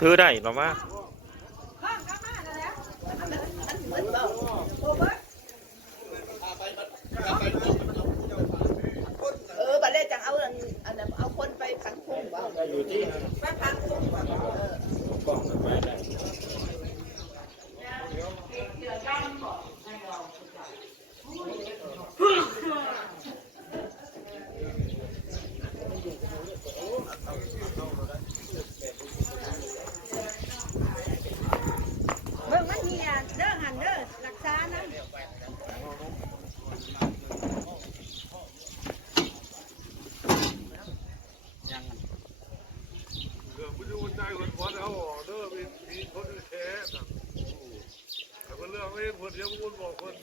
ถือได้หรอวะเออบัดนี้จังเอาอันอันนั้นเอาคนไปพังพุ่งบ่อยู่ที่ไปพังพุ่งบ่เออ เบิ่งมันเฮียเด้อหันเด้อรักษานะ เดี๋ยวไปดูใจคนวัดเอาออกเด้ คนแท้นะแต่คนเรื่องไม่คนเดียวคนบอกคน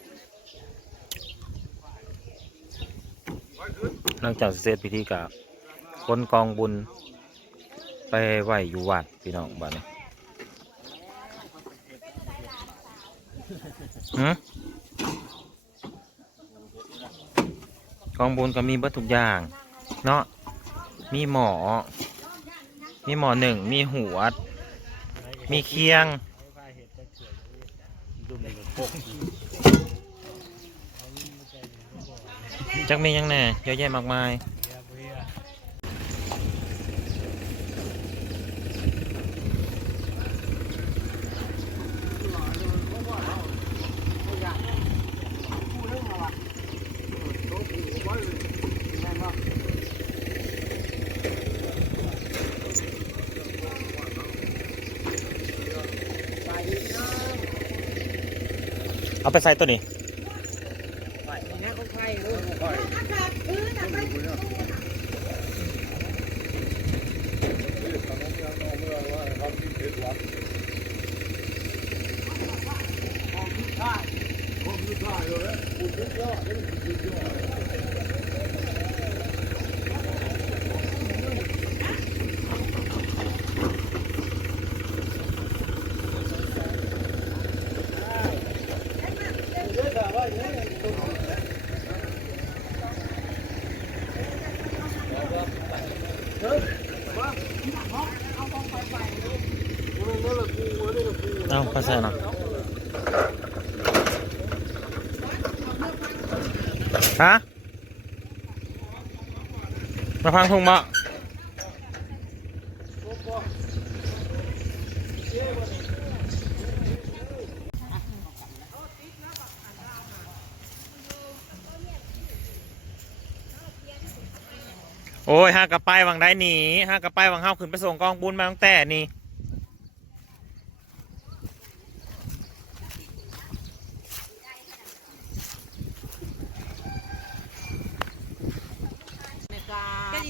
หลังจากเสร็จพิธีกาคนกองบุญ ไปไหวอยู่วัดพี่น้องบ้านนี้หืกองบุญก็มีเบิดทุกอย่าง เนาะมีหมอ มีหมอหนึ่ง มีหัว มีเคียง จักมียังแน่เยอะแยะมากมาย เอาไปใส่ตัวนี้ เอาไปใส่นะฮะมาพังทุ่งมะโอ้ยห้ากระไปวังได้หนีห้ากระไปวังเฮาขึ้นไปส่งกองบุญมาตั้งแต่นี่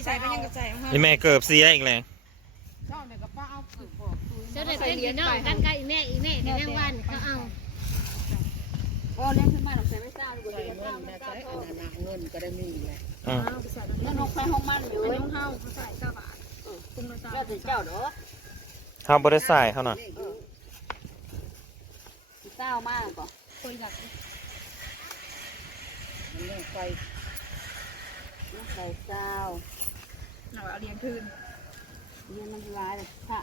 ใส่ไปยังก็ใส่ของเฮานี่แม่เกิบเสียอีกแล้วเจ้าได้เป็นพี่น้องกันกับอีแม่อีแม่กันยังวันเขาเอาโอ้เลี้ยงขึ้นมาเราใส่ไม่เศร้าดูใส่เงินนะใส่อันนั้นนะเงินก็ได้มีแหละอืมเงินนกไปห้องมันอยู่ห้องเฮาเขาใส่เจ้าบาทตุ้มละเจ้าก็สิเจ้าเด้อเฮาบ่ได้ใส่เขาน่ะเจ้ามากบ่คนอยากเรื่องไฟใส่เจ้า เอาเลี้ยงคืนเงินมันร้ายเลยค่ะ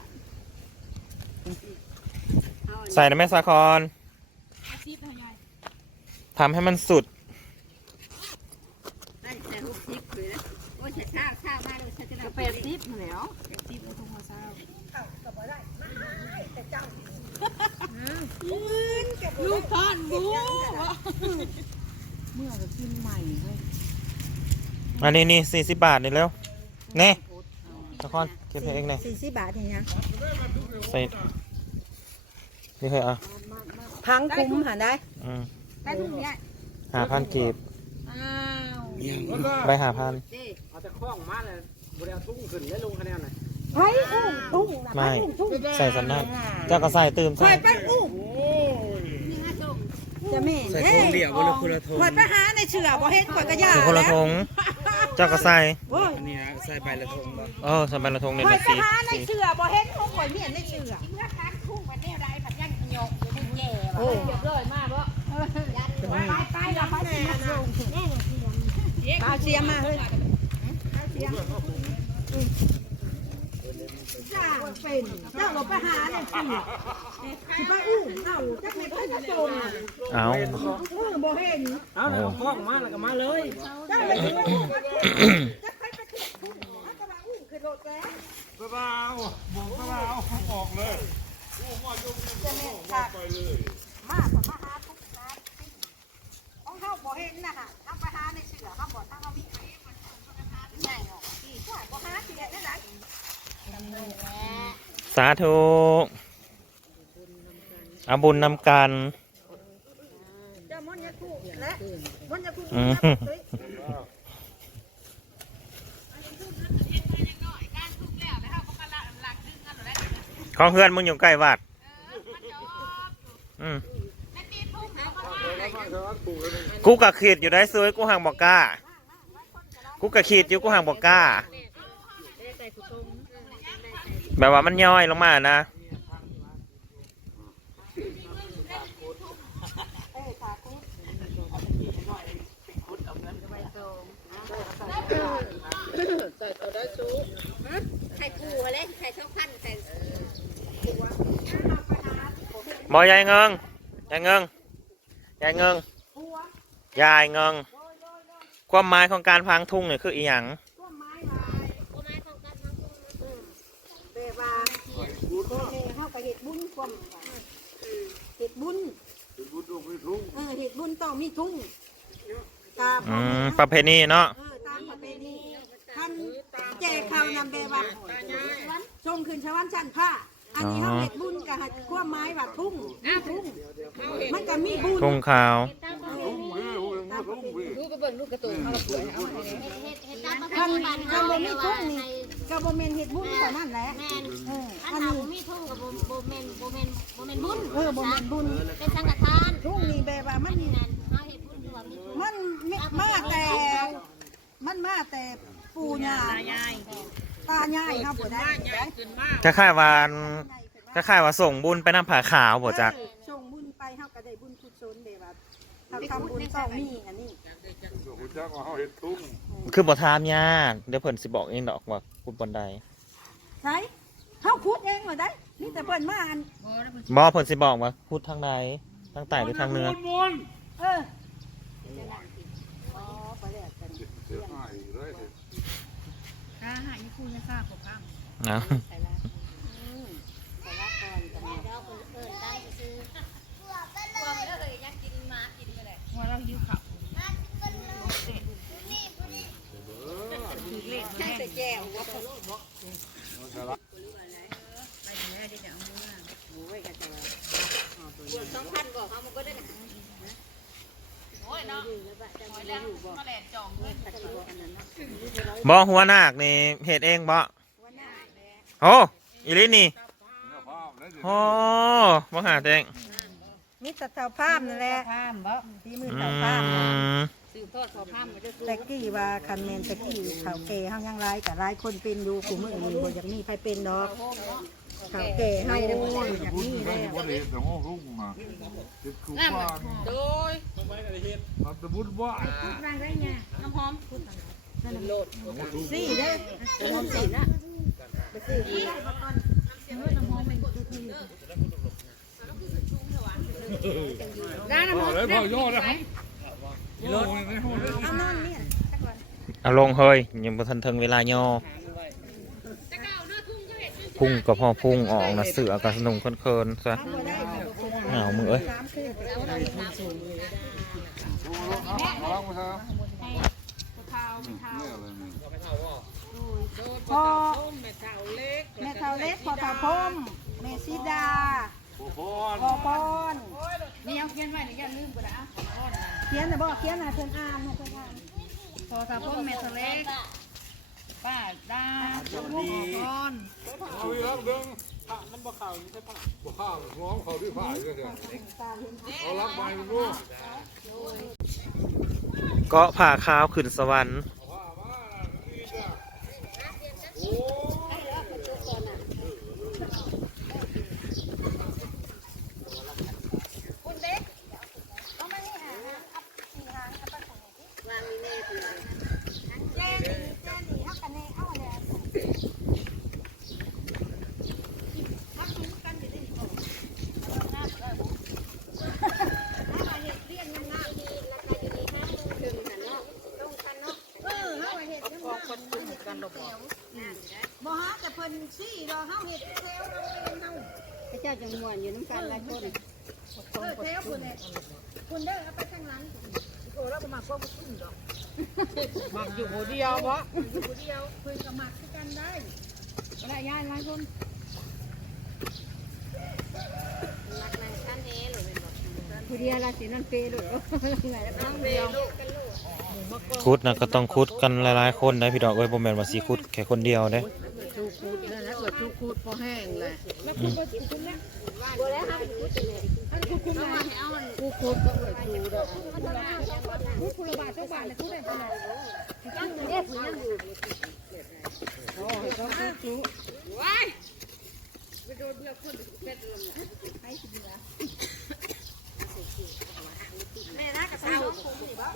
ใส่นะแม่สาครอาชีพทายายทำให้มันสุด ได้แต่ลูกทิพย์เลยนะโอ้ยข้าวข้าวมาเลยฉันจะได้เป็ดทิพย์แล้วเด็กชีพเลยทุ่งหัวเศร้าลูกทอนบูเมื่อจะกินใหม่เว้ยอันนี้นี่สี่สิบบาทนี่แล้ว เน่สาครเก็บให้เองเลยสี่สิบบาทเห็นยังใส่นี่เคยอะพังคุ้มหาได้อืมได้ทุ่งเนี้ยหาพันกีบอ้าวใบหาพันเอาแต่คล้องมาเลยบริเอาทุ่งขึ้นได้ลงคะแนนหน่อยเฮ้ยอุ้มทุ่งนะไม่ทุ่งใส่สำนักเจ้าก็ใส่ตื่มคใส่อยไปอุ้มจะแม่ใส่ทงเดียวบริคนละทงคอยไปหาในเชือบ่เห็นคอยกระยาคือคนละแล้วทง เจ้าก็ใส่โอ้ยอันนี้นะใส่ใบละทงบ่เออใส่ใบละทงเนี่ยคอเป็ยนไปสีหาในสีเชือบ่เห็นของคอยเมียนในเชือเมื่อค้างทุ่งวันนี้ได้ผัดยังโยกยังแย่โอ้เดือดร้อนมากเพราะไปไปเราไปสิมาส่งแน่นอนสิเอาเสียมาเฮ้ย จ้าาง เป็นเจ้าเราไปหาเนี่ยสิสิไปอู้เอ้าจักไม่ไปจะจมเอาเออบ่เห็นเอาแล้วเอากล้องมาแล้วก็มาเลยเจ้าเลยสิไปอู้วัดจักไปไปขึ้นพุ่งเอากระบะอู้ขึ้นรถแล้วตะดาวบอกตะดาวเขาออกเลยจะแม่นค่ะมาขอมาหาทุกหาของเฮาบ่เห็นนะฮะเอาไปหาในเสือเขาบ่ถ้าเขามีใครมันใหญ่ออกที่ว่าบ่หาสิได้ไหน สาธุเอาบุญนำกันเจ้ามนต์ยาคูและมนต์ยาคูอืมเฮ้ยของเพื่อนมึงอยู่ใกล้วัดอืมกูกะขีดอยู่ได้ซื้อกูห่างบอกกล้า กูกะขีดอยู่กูห่างบอกกล้า แบบว่ามันย่อยลงมานะใส่คู่เลย ใส่ช่องพันใส่บอยายเงิงยายเงิงยายเงิงยายเงิงความหมายของการพังทุ่งเนี่ยคืออีหยัง ต้นไม้ลายแบบว่าโอเคเฮาก็ เฮ็ดบุญความเฮ็ดบุญเป็นบุญดวงไม่ทุ่งเออเฮ็ดบุญต้องมีทุ่งตามอืมประเพณีเนาะเออตามประเพณีท่านแจกข้าวนำแบบว่าชงขึ้นชวันชั้นผ้า อันนี้เฮาเฮ็ดบุญก็ให้ความหมายว่าทุ่งมีทุ่งมันก็มีบุญทุ่งขาวทุ่งเว้ยโอ้ยมาทุ่งเว้ยท่านท่านบ่มีทุ่งนี่ ก็บ่แม่นเฮ็ดบุญเท่านั้นแหละแม่นเอออัอันนหานี้บ่มีทุ่งกับบ่บ่แม่นบ่แม่นบ่แม่นบุญเออบ่แม่นบุญเป็นสังฆทานทุ่งนี่แบบว่ามันนี่นั่นเฮาเฮ็ดบุญคือว่ามีทุ่งมันมาแต่ มันมาแต่ปู่ย่าตายายเฮาบ่ได้คล้ายๆว่าคล้ายๆว่าส่งบุญไปน้ำผาขาวบ่จัก เออส่งบุญไปเฮาก็ได้บุญกุศลเด้ว่าเฮาทำบุญต้องมีอันนี้เดี๋ยวคุณจ้างมาเขาเห็ดทุ่งคือบ่ทามญาติเดี๋ยวเพิ่นสิบอกเองดอกว่า คุณบนใดใช่เฮาขุดเองว่าได้ นี่แต่เพิ่นมาอันบ่เพิ่นสิบอกว่าพูดทางใดทางใต้หรือทางเหนือมุนเอออ๋อไปแล้วกันเสียหายเลยเนาะอืมไปละก่อนกันเดี๋ยวเพิ่นเอิ้นได้ซื้อความเลยอยากกินหมากินไปเลย ใช่แต่แก้วว่า สองพันบอกเขามันก็ได้นะ บ่หัวหนักนี่เฮ็ดเองบ่โอ้อีหลินี่ภาพแล้วเดี๋ยวโอ้บ่หาเองมีแต่เท่าภาพนั่นแหละภาพบ่ที่มืออืเท่าภาพนั่นมแต่กี้ว่าคันแมนแต่กี้เขาแก่เฮายังร้ายแต่ร้ายคนเป็นอยู่กูมือนี้บ่อยากมีใครเป็นดอก เขาแก่เฮาอยากบุญมีไม่แล้วบุญเห็ดแต่ว่าทุ่งมาเห็ดคู่บ้านโดยมาแต่บุญว่าน้ำหอมสี่เด้อแต่ผมสี่นะไปสี่ที่พ่อเลยพ่อย่อนะครับรถในห้องเลยเอานอนเนี่ยเอาลงเฮ้ยยังบ่ทันถึงเวลาย่อ พุ่งก็พอพุ่งออกนะเสือก็สนุกเคินๆซะเหนาวมือเอ้ยสามคืนล้างมาครับเนี่อแม่เฒ่าเล็กพ่อเฒ่าพมแม่สีดาโอ้โหพอปอนนี่เอาเขียนไว้นี่อย่าลืมก็ได้เขียนน่ะบ่เขียนนะเพิ่อนอ่านให้เพิ่นอ่านพ่อสะพมเมทเล็ก ป้าดาสวัสดีเอาอีกแล้วเดิมมันบ่ข่าวใช่ป่ะบ่ข่าวง้อมเขาด้วยผ้าอยู่เนี่ยเอารับไปดูเกาะผ่าขาวขึ้นสวรรค์ ซี่ดอกเฮาเฮ็ดแถวโรงเรียนเฮาพระเจ้าจังมวนอยู่น้ำกันหลายคนเออแถวพุ่นเนี่ยคุณเด้อเอาไปทางหลังโอ้เราบ่มักพวกพุ่นดอกมักอยู่คนเดียววะอยู่ผู้เดียวเพิ่นก็มักคือกันได้ก็ได้ย้ายหลายคนรักนางชั้นเอ๋หรือเป็นบอกผู้เดียวละสินั่นเปย์ลูกไงแล้วน้องเดียวคุดนะก็ต้องคุดกันหลายๆคนได้พี่ดอกเอ้ยบ่แมนว่าสิคุดแค่คนเดียวเด้ชูคูดนั่นแห ละเกิดชูคูดพอแห้งเลยต้องมาให้เอามันกูคูดก็เกิดชูดอกผู้ผู้ละบาทเจ้าบาทน่ะผู้ได้เท่าไหร่ยังอยู่เนี่ยผู้ยังอยู่โอ้ยก็คูดชูแม่นะกับเฒ่า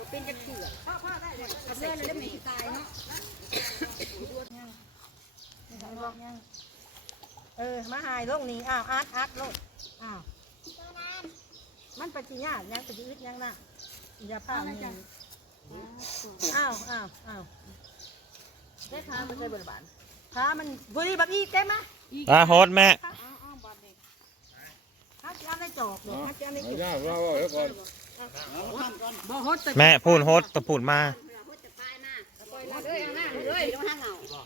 เป็นจังซี่พ่อพ่อได้เลยกับเรื่องเลยได้แม่ตายเนาะ เออ มาหายลงนี้อ้าวอัดอัดลงอ้าวมันปฏิญาณยังปฏิอึดยังน่ะอย่าพานี่อ้าวอ้าวอ้าวได้พามันเคยเบิดบานพามันบุรีแบบอีเต็มมะอะโฮดแม่ถ้าจะเอาในจอกเนี่ยถ้าจะเอาในจอกยากเราเอาไว้ก่อนบ่ฮดแต่แม่พูดโฮดตะพูดมาเลยเอาหน้าเลยต้องห้างเอาเอา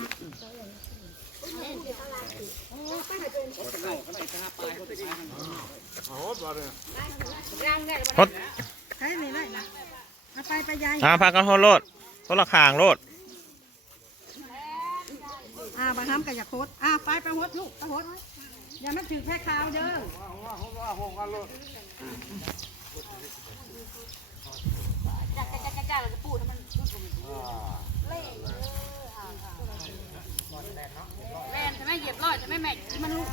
หมดมาเลยโฮดใช่ไหมได้นะเอาไปไปยายอ่าพากันโฮดโลดคนละข้างโลดอ่าบางคำก็อย่าโคตรอ่าไปไปโฮดลูกไปโฮดอย่ามันถือแค่คาวเด้อจักจักจักจักเราจะพูดให้มั นแม่ใช่ไหมเหยียบร้อยใช่ไหมแม่ที่มันลูก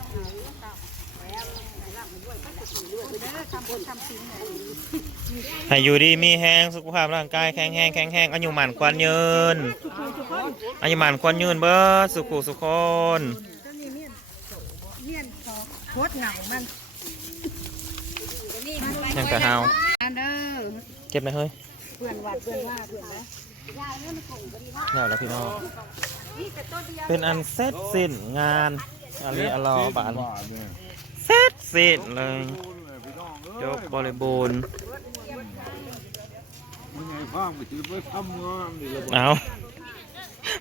ให้อยู่ดีมีแห้งสุขภาพร่างกายแข็งแรงแข็งแรงอายุหมันควันยืนอายุหมันควันยืนเบิดสุขุสุขคนก็นี่เมียนเมียนสองโคตรเหงามันยังกะเฮาอันเด้อเก็บไหมเฮ้ยเพื่อนวัดเพื่อนว่าเพื่อนนะแล้วแล้วพี่น้อง เป็นอันเสร็จสิ้นงานอะไรอลอบานบาทเนี่ยเสร็จสิ้นเลยพูดเลยพี่น้องเอ้ยจบบริบูรณ์ยังไงข้างไปถือไปทำงานนี่ละบ่เอา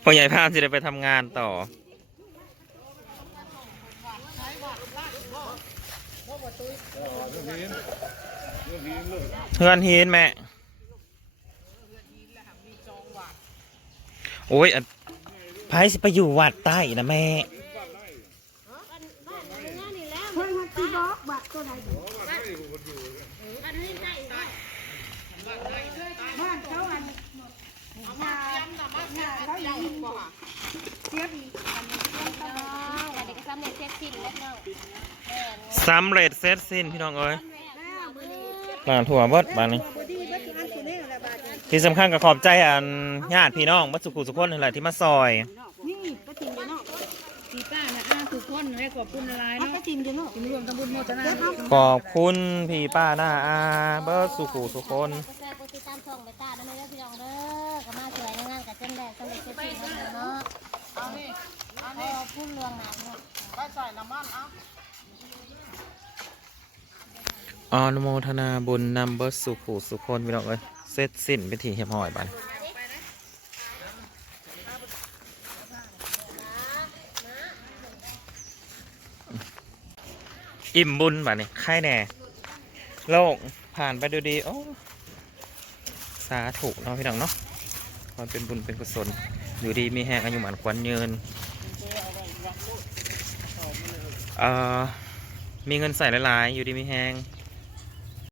พ่อใหญ่ภาพจะได้ไปทำงานต่อเรื่องหินเรื่องหินเลยเพื่อนฮีนแม่ โอ้ยอัน ไผสิไปอยู่วัดใต้นะแม่เฮ้ยมันตีบอกบะตัวไหนบ้านเขาอันยาเขายิงเสียบีแต่เด็กก็ซ้ำเนี่ยเซ็ตล้วเนาะสำเร็จเสร็จสิ้นพี่น้องเอ้ยหลานถั่วเบิดบานนี้บอดี้ ที่สำคัญก็ขอบใจอันญาติพี่น้องบัดสุขุสุขคนนั่นแหละที่มาซอย นี่ปะติมอยู่นอกพี่ป้านะอ้าทุกคนให้ขอบคุณอะไรเอาเนาะปะติมอยู่นอกที่มารวมทำบุญโมทนาขอบคุณพี่ป้าหน้าอาเบิดสุขุสุขคนก็แซ่บติดตามช่องไปตาได้ไหมพี่น้องเด้อก็มาสวยในงานกับเจนแดดสำเร็จเซ็ตสิ้นแล้วเนาะเอานี่เอานี่พุ่งลวงหนักเนาะอนุโมทนาบุญนำเบิดสุขุสุขคนพี่น้องเอ้ย เสร็จสิ้นไปทีเรียบร้อยบันอิ่มบุญบัดนี้ใครแน่โลกผ่านไปดูดีโอ้สาธุเนาะพี่น้องเนาะขอเป็นบุญเป็นกุศล อยู่ดีมีแหงอายุหมันควันเยืนเอ่อมีเงินใส่หลายๆ อยู่ดีมีแหง